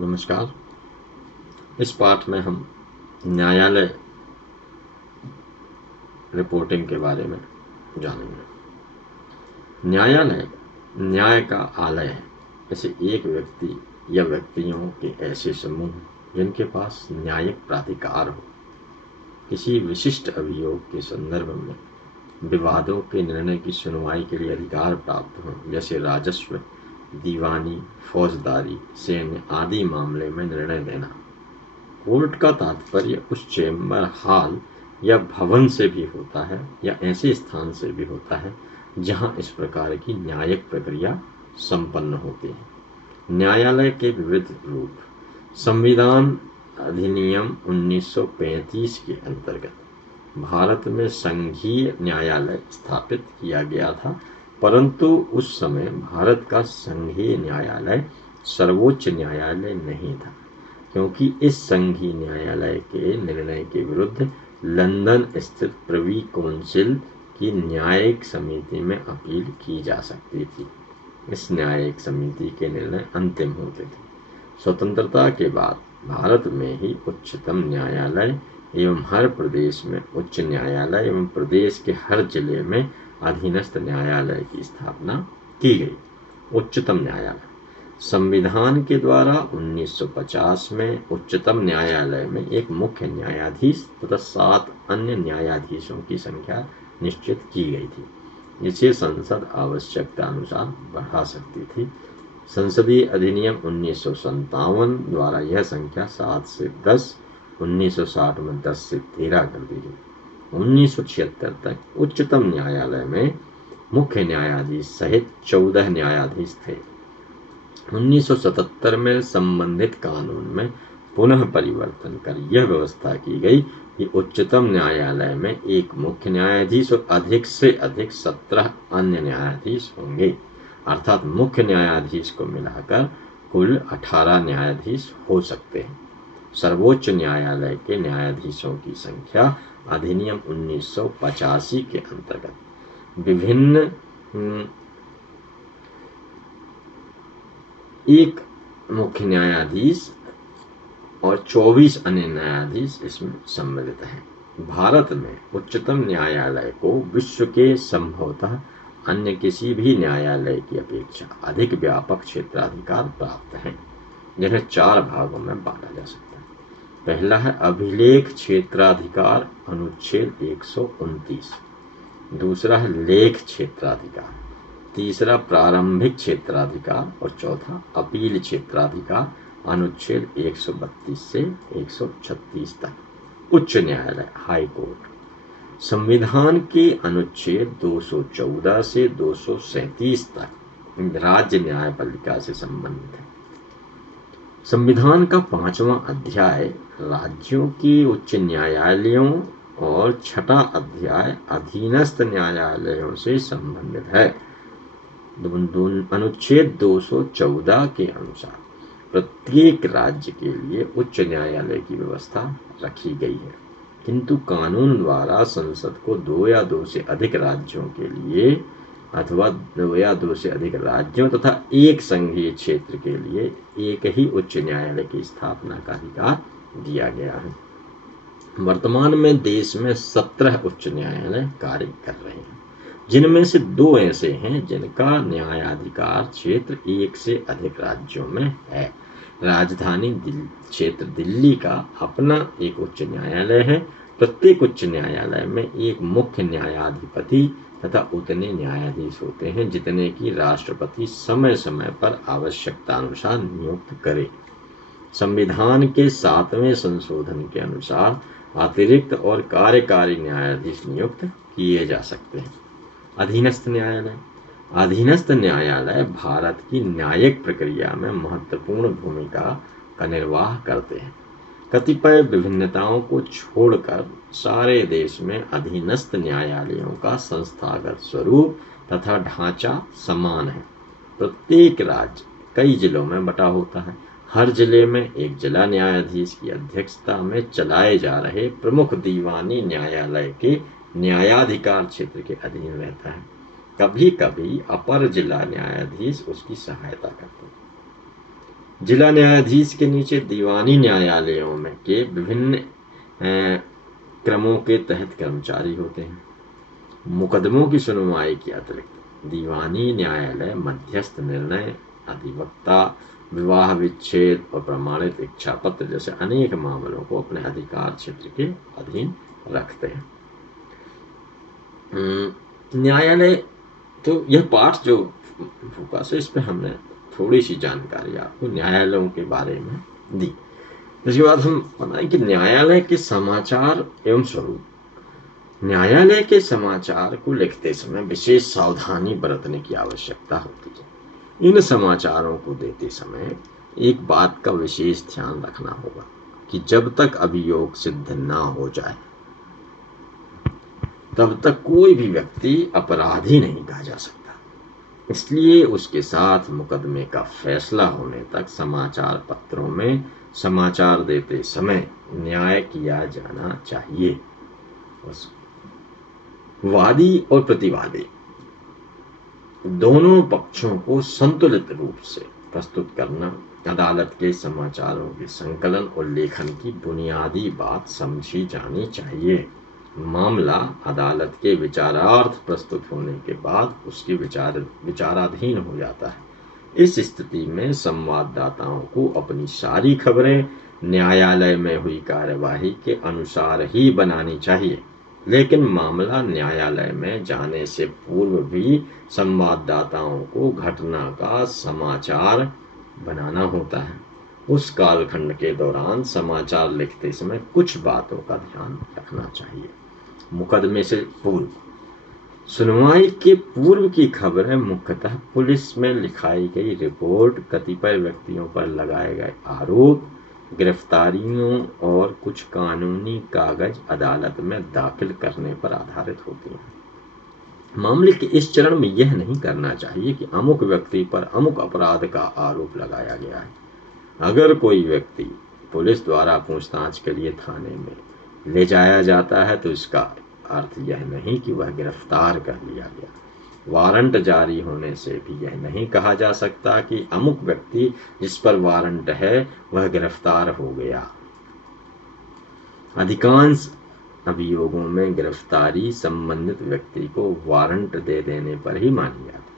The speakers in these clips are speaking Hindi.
नमस्कार। इस पाठ में हम न्यायालय रिपोर्टिंग के बारे में जानेंगे। न्यायालय न्याय का आलय है। ऐसे एक व्यक्ति या व्यक्तियों के ऐसे समूह जिनके पास न्यायिक प्राधिकार हो, किसी विशिष्ट अभियोग के संदर्भ में विवादों के निर्णय की सुनवाई के लिए अधिकार प्राप्त हो, जैसे राजस्व, दीवानी, फौजदारी, सैन्य आदि मामले में निर्णय देना। कोर्ट का तात्पर्य उस चेंबर हॉल या भवन से भी होता है या ऐसे स्थान से भी होता है जहां इस प्रकार की न्यायिक प्रक्रिया संपन्न होती है। न्यायालय के विविध रूप। संविधान अधिनियम 1935 के अंतर्गत भारत में संघीय न्यायालय स्थापित किया गया था, परंतु उस समय भारत का संघीय न्यायालय सर्वोच्च न्यायालय नहीं था, क्योंकि इस संघीय न्यायालय के निर्णय के विरुद्ध लंदन स्थित प्रिवी काउंसिल की न्यायिक समिति में अपील की जा सकती थी। इस न्यायिक समिति के निर्णय अंतिम होते थे। स्वतंत्रता के बाद भारत में ही उच्चतम न्यायालय एवं हर प्रदेश में उच्च न्यायालय एवं प्रदेश के हर जिले में अधीनस्थ न्यायालय की स्थापना की गई। उच्चतम न्यायालय संविधान के द्वारा 1950 में उच्चतम न्यायालय में एक मुख्य न्यायाधीश तथा 7 अन्य न्यायाधीशों की संख्या निश्चित की गई थी, जिसे संसद आवश्यकता अनुसार बढ़ा सकती थी। संसदीय अधिनियम 1957 द्वारा यह संख्या 7 से 10, 1960 में 10 से 13 कर दी गई। 1976 तक उच्चतम न्यायालय में मुख्य न्यायाधीश सहित 14 न्यायाधीश थे। 1977 में संबंधित कानून में पुनः परिवर्तन कर यह व्यवस्था की गई कि उच्चतम न्यायालय में एक मुख्य न्यायाधीश और अधिक से अधिक 17 अन्य न्यायाधीश होंगे, अर्थात मुख्य न्यायाधीश को मिलाकर कुल 18 न्यायाधीश हो सकते हैं। सर्वोच्च न्यायालय के न्यायाधीशों की संख्या अधिनियम 1985 के अंतर्गत विभिन्न एक मुख्य न्यायाधीश और 24 अन्य न्यायाधीश इसमें सम्मिलित हैं। भारत में उच्चतम न्यायालय को विश्व के संभवतः अन्य किसी भी न्यायालय की अपेक्षा अधिक व्यापक क्षेत्राधिकार प्राप्त हैं, जिन्हें 4 भागों में बांटा जा सकता है। पहला है अभिलेख क्षेत्राधिकार अनुच्छेद 129, दूसरा है लेख क्षेत्राधिकार, तीसरा प्रारंभिक क्षेत्राधिकार और चौथा अपील क्षेत्राधिकार अनुच्छेद 132 से 136 तक। उच्च न्यायालय हाई कोर्ट संविधान के अनुच्छेद 214 से 237 तक राज्य न्यायपालिका से संबंधित है। संविधान का 5वां अध्याय राज्यों की उच्च न्यायालयों और 6ठा अध्याय अधीनस्थ न्यायालयों से संबंधित है। अनुच्छेद 214 के अनुसार प्रत्येक राज्य के लिए उच्च न्यायालय की व्यवस्था रखी गई है, किंतु कानून द्वारा संसद को 2 या 2 से अधिक राज्यों के लिए अथवा 2 या 2 से अधिक राज्यों तथा एक संघीय क्षेत्र के लिए एक ही उच्च न्यायालय की स्थापना का अधिकार दिया गया है। वर्तमान में देश में 17 उच्च न्यायालय कार्य कर रहे हैं, जिनमें से 2 ऐसे हैं जिनका न्यायाधिकार क्षेत्र 1 से अधिक राज्यों में है। राजधानी क्षेत्र दिल्ली का अपना एक उच्च न्यायालय है। प्रत्येक उच्च न्यायालय में एक मुख्य न्यायाधिपति तथा उतने न्यायाधीश होते हैं जितने की राष्ट्रपति समय समय पर आवश्यकता अनुसार नियुक्त करे। संविधान के 7वें संशोधन के अनुसार अतिरिक्त और कार्यकारी न्यायाधीश नियुक्त किए जा सकते हैं। अधीनस्थ न्यायालय अधीनस्थ न्यायालय भारत की न्यायिक प्रक्रिया में महत्वपूर्ण भूमिका का निर्वाह करते हैं। कतिपय विभिन्नताओं को छोड़कर सारे देश में अधीनस्थ न्यायालयों का संस्थागत स्वरूप तथा ढांचा समान है। प्रत्येक राज्य कई जिलों में बटा होता है। हर जिले में एक जिला न्यायाधीश की अध्यक्षता में चलाए जा रहे प्रमुख दीवानी न्यायालय के न्यायाधिकार क्षेत्र के अधीन रहता है। कभी कभी अपर जिला न्यायाधीश उसकी सहायता करते हैं। जिला न्यायाधीश के नीचे दीवानी न्यायालयों में के विभिन्न क्रमों के तहत कर्मचारी होते हैं। मुकदमों की सुनवाई के अतिरिक्त दीवानी न्यायालय मध्यस्थ, निर्णय, अधिवक्ता, विवाह विच्छेद और प्रमाणित इच्छा पत्र जैसे अनेक मामलों को अपने अधिकार क्षेत्र के अधीन रखते हैं। न्यायालय, तो यह पाठ जो फोकस है इस पे हमने थोड़ी सी जानकारी आपको न्यायालयों के बारे में दी। इसके बाद हम बताएं कि न्यायालय के समाचार एवं स्वरूप। न्यायालय के समाचार को लिखते समय विशेष सावधानी बरतने की आवश्यकता होती है। इन समाचारों को देते समय एक बात का विशेष ध्यान रखना होगा कि जब तक अभियोग सिद्ध ना हो जाए तब तक कोई भी व्यक्ति अपराधी नहीं कहा जा सकता। इसलिए उसके साथ मुकदमे का फैसला होने तक समाचार पत्रों में समाचार देते समय न्याय किया जाना चाहिए। वादी और प्रतिवादी दोनों पक्षों को संतुलित रूप से प्रस्तुत करना अदालत के समाचारों के संकलन और लेखन की बुनियादी बात समझी जानी चाहिए। मामला अदालत के विचारार्थ प्रस्तुत होने के बाद उसके विचाराधीन हो जाता है। इस स्थिति में संवाददाताओं को अपनी सारी खबरें न्यायालय में हुई कार्यवाही के अनुसार ही बनानी चाहिए, लेकिन मामला न्यायालय में जाने से पूर्व भी संवाददाताओं को घटना का समाचार बनाना होता है। उस कालखंड के दौरान समाचार लिखते समय कुछ बातों का ध्यान रखना चाहिए। मुकदमे से पूर्व सुनवाई के पूर्व की खबरें मुख्यतः पुलिस में लिखाई गई रिपोर्ट, कतिपय व्यक्तियों पर लगाए गए आरोप, गिरफ्तारियों और कुछ कानूनी कागज अदालत में दाखिल करने पर आधारित होती हैं। मामले के इस चरण में यह नहीं करना चाहिए कि अमुक व्यक्ति पर अमुक अपराध का आरोप लगाया गया है। अगर कोई व्यक्ति पुलिस द्वारा पूछताछ के लिए थाने में ले जाया जाता है तो इसका अर्थ यह नहीं कि वह गिरफ्तार कर लिया गया। वारंट जारी होने से भी यह नहीं कहा जा सकता कि अमुक व्यक्ति जिस पर वारंट है वह गिरफ्तार हो गया। अधिकांश अभियोगों में गिरफ्तारी संबंधित व्यक्ति को वारंट दे देने पर ही मानी जाती है।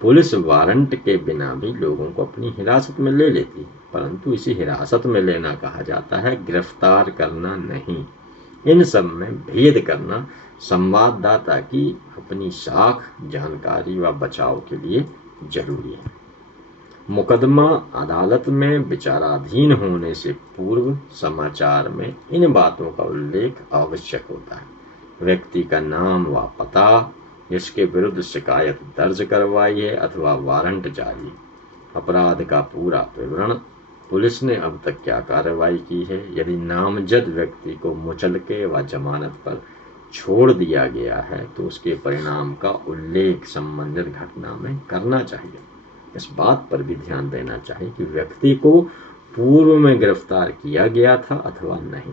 पुलिस वारंट के बिना भी लोगों को अपनी हिरासत में ले लेती है, परंतु इसे हिरासत में लेना कहा जाता है, गिरफ्तार करना नहीं। इन सब में भेद करना संवाददाता की अपनी साख, जानकारी व बचाव के लिए जरूरी है। मुकदमा अदालत में विचाराधीन होने से पूर्व समाचार में इन बातों का उल्लेख आवश्यक होता है। व्यक्ति का नाम व पता, जिसके विरुद्ध शिकायत दर्ज करवाई है अथवा वारंट जारी, अपराध का पूरा विवरण, पुलिस ने अब तक क्या कार्रवाई की है, यदि नामजद व्यक्ति को मुचलके व जमानत पर छोड़ दिया गया है तो उसके परिणाम का उल्लेख संबंधित घटना में करना चाहिए। इस बात पर भी ध्यान देना चाहिए कि व्यक्ति को पूर्व में गिरफ्तार किया गया था अथवा नहीं,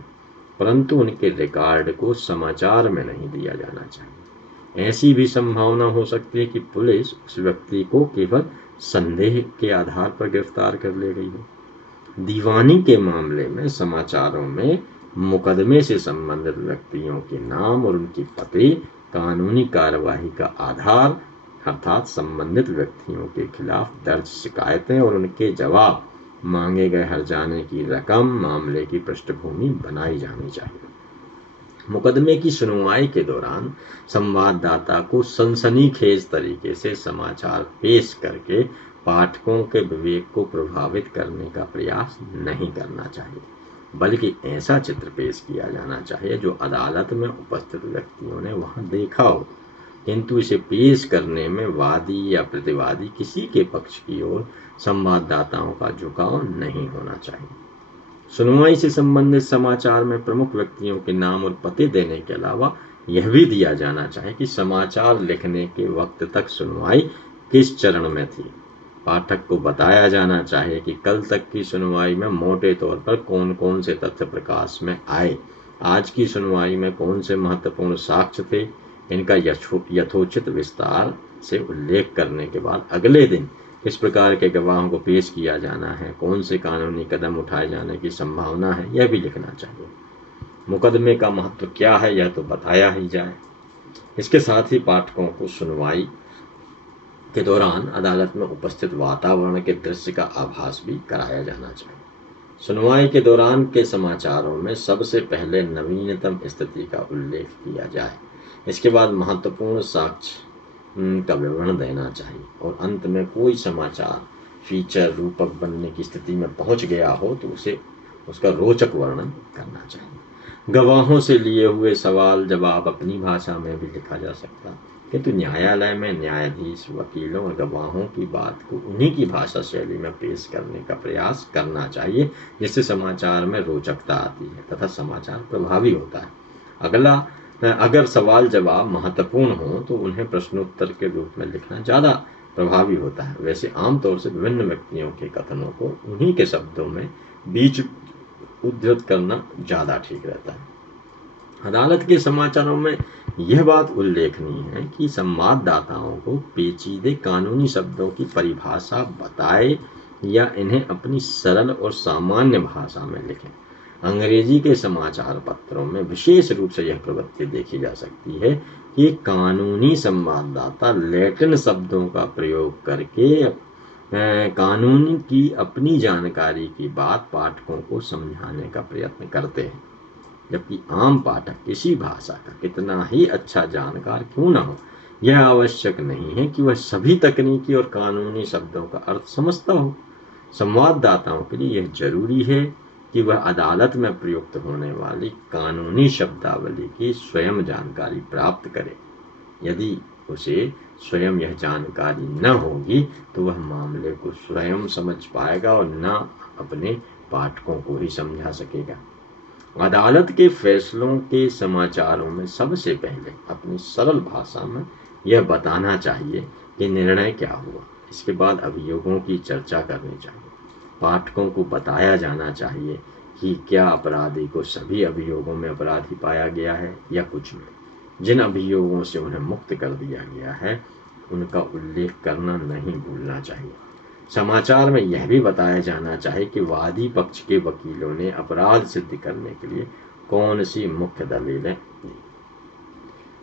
परंतु उनके रिकॉर्ड को समाचार में नहीं दिया जाना चाहिए। ऐसी भी संभावना हो सकती है कि पुलिस उस व्यक्ति को केवल संदेह के आधार पर गिरफ्तार कर ले गई हो। दीवानी के मामले में समाचारों में मुकदमे से संबंधित व्यक्तियों के नाम और उनकी पते कानूनी कार्यवाही का आधार, अर्थात संबंधित व्यक्तियों के खिलाफ दर्ज शिकायतें और उनके जवाब, मांगे गए हर्जाने की रकम, मामले की पृष्ठभूमि बनाई जानी चाहिए। मुकदमे की सुनवाई के दौरान संवाददाता को सनसनीखेज तरीके से समाचार पेश करके पाठकों के विवेक को प्रभावित करने का प्रयास नहीं करना चाहिए, बल्कि ऐसा चित्र पेश किया जाना चाहिए जो अदालत में उपस्थित व्यक्तियों ने वहां देखा हो, किंतु इसे पेश करने में वादी या प्रतिवादी किसी के पक्ष की ओर संवाददाताओं का झुकाव नहीं होना चाहिए। सुनवाई से संबंधित समाचार में प्रमुख व्यक्तियों के नाम और पते देने के अलावा यह भी दिया जाना चाहिए कि समाचार लिखने के वक्त तक सुनवाई किस चरण में थी। पाठक को बताया जाना चाहिए कि कल तक की सुनवाई में मोटे तौर पर कौन कौन से तथ्य प्रकाश में आए, आज की सुनवाई में कौन से महत्वपूर्ण साक्ष्य थे। इनका यथोचित विस्तार से उल्लेख करने के बाद अगले दिन किस प्रकार के गवाहों को पेश किया जाना है, कौन से कानूनी कदम उठाए जाने की संभावना है, यह भी लिखना चाहिए। मुकदमे का महत्व क्या है यह तो बताया ही जाए। इसके साथ ही पाठकों को सुनवाई के दौरान अदालत में उपस्थित वातावरण के दृश्य का आभास भी कराया जाना चाहिए। सुनवाई के दौरान के समाचारों में सबसे पहले नवीनतम स्थिति का उल्लेख किया जाए, इसके बाद महत्वपूर्ण साक्ष्य का विवरण देना चाहिए और अंत में कोई समाचार फीचर रूपक बनने की स्थिति में पहुंच गया हो तो उसे उसका रोचक वर्णन करना चाहिए। गवाहों से लिए हुए सवाल जवाब अपनी भाषा में भी लिखा जा सकता है, किंतु न्यायालय में न्यायाधीश वकीलों और गवाहों की बात को उन्हीं की भाषा शैली में पेश करने का प्रयास करना चाहिए, जिससे समाचार में रोचकता आती है तथा समाचार प्रभावी होता है। अगर सवाल जवाब महत्वपूर्ण हो तो उन्हें प्रश्नोत्तर के रूप में लिखना ज़्यादा प्रभावी होता है। वैसे आमतौर से विभिन्न व्यक्तियों के कथनों को उन्हीं के शब्दों में बीच उद्धृत करना ज़्यादा ठीक रहता है। अदालत के समाचारों में यह बात उल्लेखनीय है कि संवाददाताओं को पेचीदे कानूनी शब्दों की परिभाषा बताए या इन्हें अपनी सरल और सामान्य भाषा में लिखें। अंग्रेजी के समाचार पत्रों में विशेष रूप से यह प्रवृत्ति देखी जा सकती है कि कानूनी संवाददाता लैटिन शब्दों का प्रयोग करके कानून की अपनी जानकारी की बात पाठकों को समझाने का प्रयत्न करते हैं, जबकि आम पाठक किसी भाषा का कितना ही अच्छा जानकार क्यों न हो, यह आवश्यक नहीं है कि वह सभी तकनीकी और कानूनी शब्दों का अर्थ समझता हो। संवाददाताओं के लिए यह जरूरी है कि वह अदालत में प्रयुक्त होने वाली कानूनी शब्दावली की स्वयं जानकारी प्राप्त करे। यदि उसे स्वयं यह जानकारी न होगी तो वह मामले को स्वयं समझ पाएगा और न अपने पाठकों को ही समझा सकेगा। अदालत के फैसलों के समाचारों में सबसे पहले अपनी सरल भाषा में यह बताना चाहिए कि निर्णय क्या हुआ। इसके बाद अभियोगों की चर्चा करनी चाहिए। पाठकों को बताया जाना चाहिए कि क्या अपराधी को सभी अभियोगों में अपराधी पाया गया है या कुछ में। जिन अभियोगों से उन्हें मुक्त कर दिया गया है उनका उल्लेख करना नहीं भूलना चाहिए। समाचार में यह भी बताया जाना चाहिए कि वादी पक्ष के वकीलों ने अपराध सिद्ध करने के लिए कौन सी मुख्य दलीलें दी।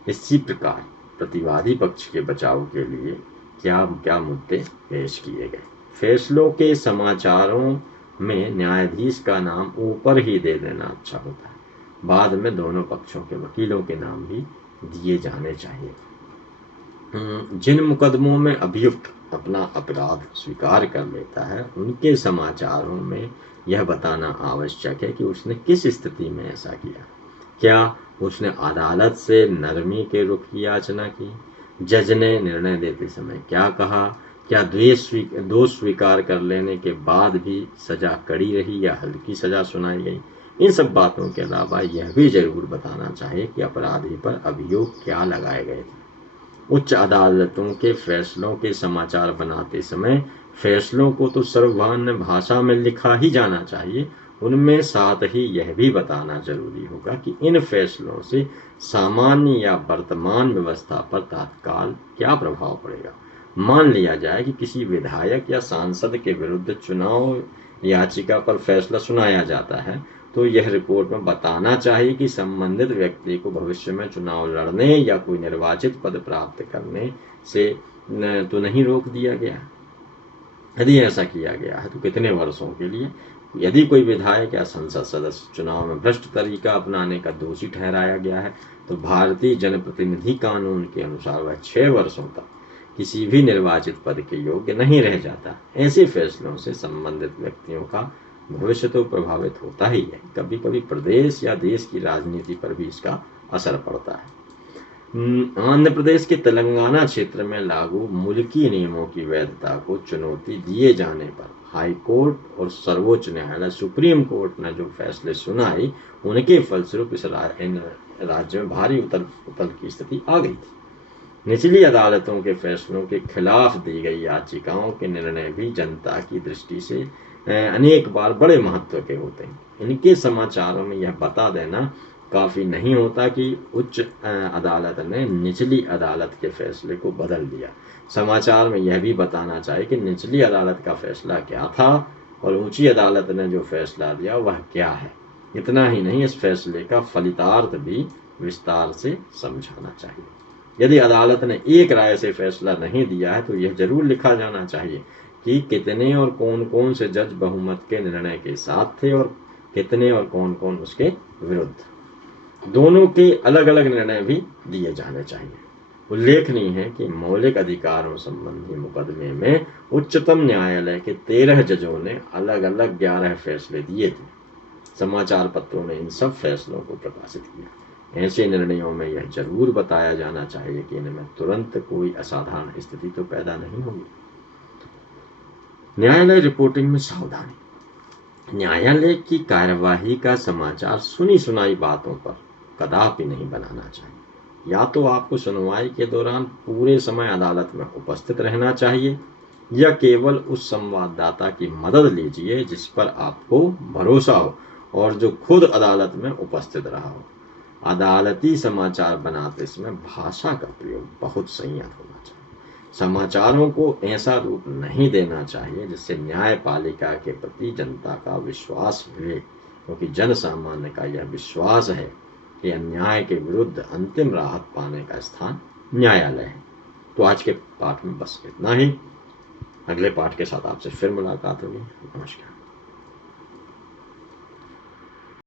इसी प्रकार प्रतिवादी पक्ष के बचाव के लिए क्या क्या मुद्दे पेश किए गए। फैसलों के समाचारों में न्यायाधीश का नाम ऊपर ही दे देना अच्छा होता है। बाद में दोनों पक्षों के वकीलों के नाम भी दिए जाने चाहिए। जिन मुकदमों में अभियुक्त अपना अपराध स्वीकार कर लेता है उनके समाचारों में यह बताना आवश्यक है कि उसने किस स्थिति में ऐसा किया। क्या उसने अदालत से नरमी के रुख की याचना की, जज ने निर्णय देते समय क्या कहा, क्या दोष स्वीकार कर लेने के बाद भी सजा कड़ी रही या हल्की सजा सुनाई गई। इन सब बातों के अलावा यह भी जरूर बताना चाहिए कि अपराधी पर अभियोग क्या लगाए गए थे। उच्च अदालतों के फैसलों के समाचार बनाते समय फैसलों को तो सर्वमान्य भाषा में लिखा ही जाना चाहिए। उनमें साथ ही यह भी बताना जरूरी होगा कि इन फैसलों से सामान्य या वर्तमान व्यवस्था पर तत्काल क्या प्रभाव पड़ेगा। मान लिया जाए कि किसी विधायक या सांसद के विरुद्ध चुनाव याचिका पर फैसला सुनाया जाता है तो यह रिपोर्ट में बताना चाहिए कि संबंधित व्यक्ति को भविष्य में चुनाव लड़ने या कोई निर्वाचित पद प्राप्त करने से तो नहीं रोक दिया गया। यदि ऐसा किया गया है तो कितने वर्षों के लिए। यदि कोई विधायक या संसद सदस्य चुनाव में भ्रष्ट तरीका अपनाने का दोषी ठहराया गया है तो भारतीय जनप्रतिनिधि कानून के अनुसार वह 6 वर्षों तक किसी भी निर्वाचित पद के योग्य नहीं रह जाता। ऐसे फैसलों से संबंधित व्यक्तियों का भविष्य तो प्रभावित होता ही है, कभी कभी प्रदेश या देश की राजनीति पर भी इसका असर पड़ता है। आंध्र प्रदेश के तेलंगाना क्षेत्र में लागू मुल्की नियमों की वैधता को चुनौती दिए जाने पर हाई कोर्ट और सर्वोच्च न्यायालय सुप्रीम कोर्ट ने जो फैसले सुनाए उनके फलस्वरूप इस राज्य में भारी उथल की स्थिति आ गई थी। निचली अदालतों के फैसलों के खिलाफ दी गई याचिकाओं के निर्णय भी जनता की दृष्टि से अनेक बार बड़े महत्व के होते हैं। इनके समाचारों में यह बता देना काफ़ी नहीं होता कि उच्च अदालत ने निचली अदालत के फैसले को बदल दिया। समाचार में यह भी बताना चाहिए कि निचली अदालत का फैसला क्या था और ऊंची अदालत ने जो फैसला दिया वह क्या है। इतना ही नहीं, इस फैसले का फलितार्थ भी विस्तार से समझाना चाहिए। यदि अदालत ने एक राय से फैसला नहीं दिया है तो यह जरूर लिखा जाना चाहिए कि कितने और कौन कौन से जज बहुमत के निर्णय के साथ थे और कितने और कौन कौन उसके विरुद्ध। दोनों के अलग अलग निर्णय भी दिए जाने चाहिए। उल्लेखनीय है कि मौलिक अधिकारों संबंधी मुकदमे में उच्चतम न्यायालय के 13 जजों ने अलग अलग 11 फैसले दिए थे। समाचार पत्रों ने इन सब फैसलों को प्रकाशित किया। ऐसे निर्णयों में यह जरूर बताया जाना चाहिए कि इनमें तुरंत कोई असाधारण स्थिति तो पैदा नहीं होगी। न्यायालय रिपोर्टिंग में सावधानी। न्यायालय की कार्यवाही का समाचार सुनी सुनाई बातों पर कदापि नहीं बनाना चाहिए। या तो आपको सुनवाई के दौरान पूरे समय अदालत में उपस्थित रहना चाहिए या केवल उस संवाददाता की मदद लीजिए जिस पर आपको भरोसा हो और जो खुद अदालत में उपस्थित रहा हो। अदालती समाचार बनाते समय भाषा का प्रयोग बहुत संयत होना चाहिए। समाचारों को ऐसा रूप नहीं देना चाहिए जिससे न्यायपालिका के प्रति जनता का विश्वास मिले, क्योंकि जन सामान्य का यह विश्वास है कि अन्याय के विरुद्ध अंतिम राहत पाने का स्थान न्यायालय है। तो आज के पाठ में बस इतना ही। अगले पाठ के साथ आपसे फिर मुलाकात होगी। नमस्कार।